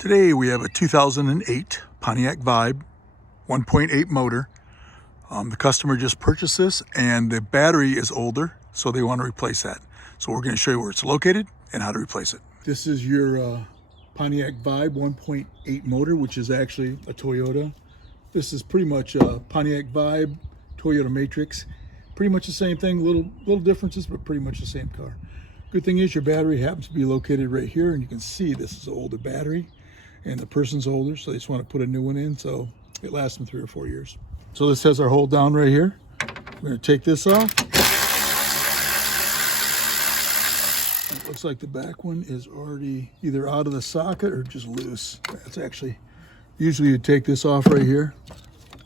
Today we have a 2008 Pontiac Vibe 1.8 motor. The customer just purchased this and the battery is older, so they want to replace that. So we're going to show you where it's located and how to replace it. This is your Pontiac Vibe 1.8 motor, which is actually a Toyota. This is pretty much a Pontiac Vibe, Toyota Matrix. Pretty much the same thing, little differences, but pretty much the same car. Good thing is your battery happens to be located right here, and you can see this is an older battery and the person's older, so they just want to put a new one in, so it lasts them 3 or 4 years. So this has our hold down right here. We're going to take this off. It looks like the back one is already either out of the socket or just loose. That's actually, usually you take this off right here,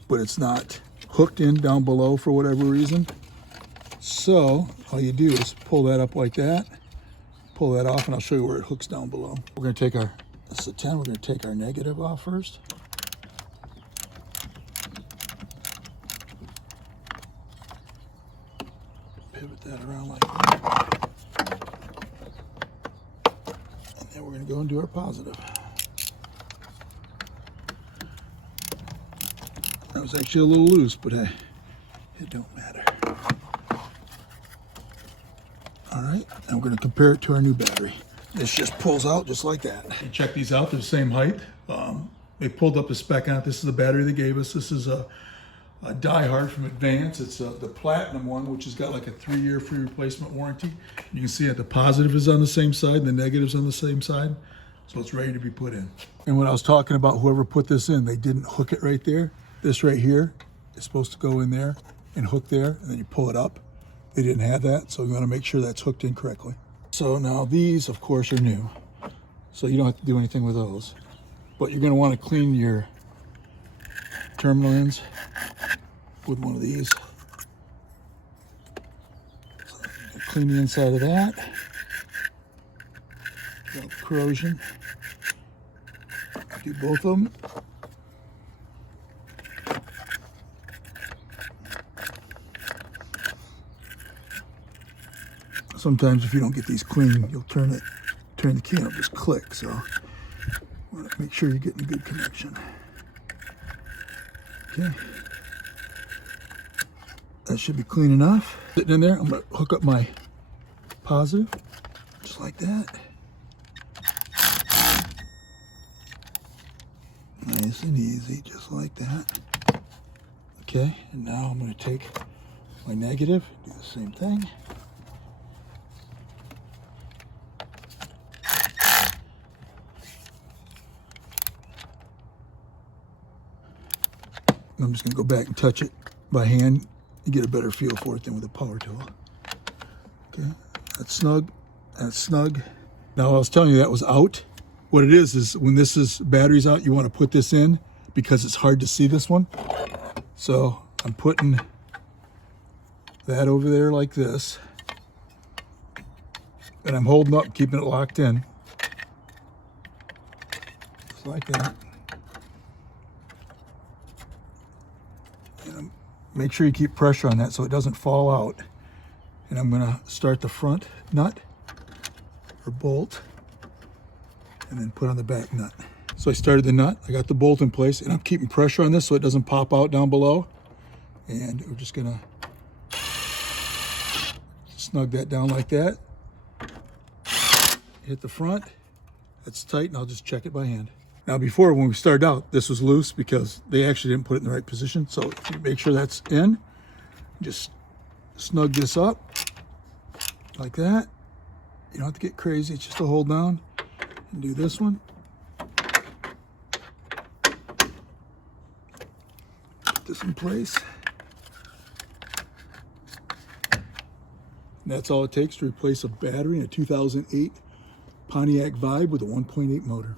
but it's not hooked in down below for whatever reason. So all you do is pull that up like that, pull that off, and I'll show you where it hooks down below. We're going to take our, this is a 10, we're going to take our negative off first. Pivot that around like that. And then we're going to go and do our positive. That was actually a little loose, but hey, it don't matter. All right, and we're going to compare it to our new battery. This just pulls out just like that. You check these out, they're the same height. They pulled up a spec on it. This is the battery they gave us. This is a Die Hard from Advance. It's the platinum one, which has got like a 3-year free replacement warranty. You can see that the positive is on the same side and the negative's on the same side. So it's ready to be put in. And when I was talking about whoever put this in, they didn't hook it right there. This right here is supposed to go in there and hook there, and then you pull it up. They didn't have that, so we want to make sure that's hooked in correctly. So now these, of course, are new. So you don't have to do anything with those. But you're going to want to clean your terminal ends with one of these. So clean the inside of that. Got corrosion. Do both of them. Sometimes if you don't get these clean, you'll turn the key and it'll just click. So you want to make sure you're getting a good connection. Okay. That should be clean enough. Sitting in there, I'm going to hook up my positive, just like that. Nice and easy, just like that. Okay, and now I'm going to take my negative, do the same thing. I'm just going to go back and touch it by hand and get a better feel for it than with a power tool. Okay, that's snug. That's snug. Now I was telling you that was out. What it is when this is battery's out, you want to put this in because it's hard to see this one. So I'm putting that over there like this. And I'm holding up, keeping it locked in. Just like that. And make sure you keep pressure on that so it doesn't fall out. And I'm going to start the front nut or bolt and then put on the back nut. So I started the nut, I got the bolt in place, and I'm keeping pressure on this so it doesn't pop out down below. And we're just going to snug that down like that. Hit the front, that's tight, and I'll just check it by hand. Now before, when we started out, this was loose because they actually didn't put it in the right position. So if you make sure that's in, just snug this up like that. You don't have to get crazy, it's just a hold down. And do this one. Put this in place. And that's all it takes to replace a battery in a 2008 Pontiac Vibe with a 1.8 motor.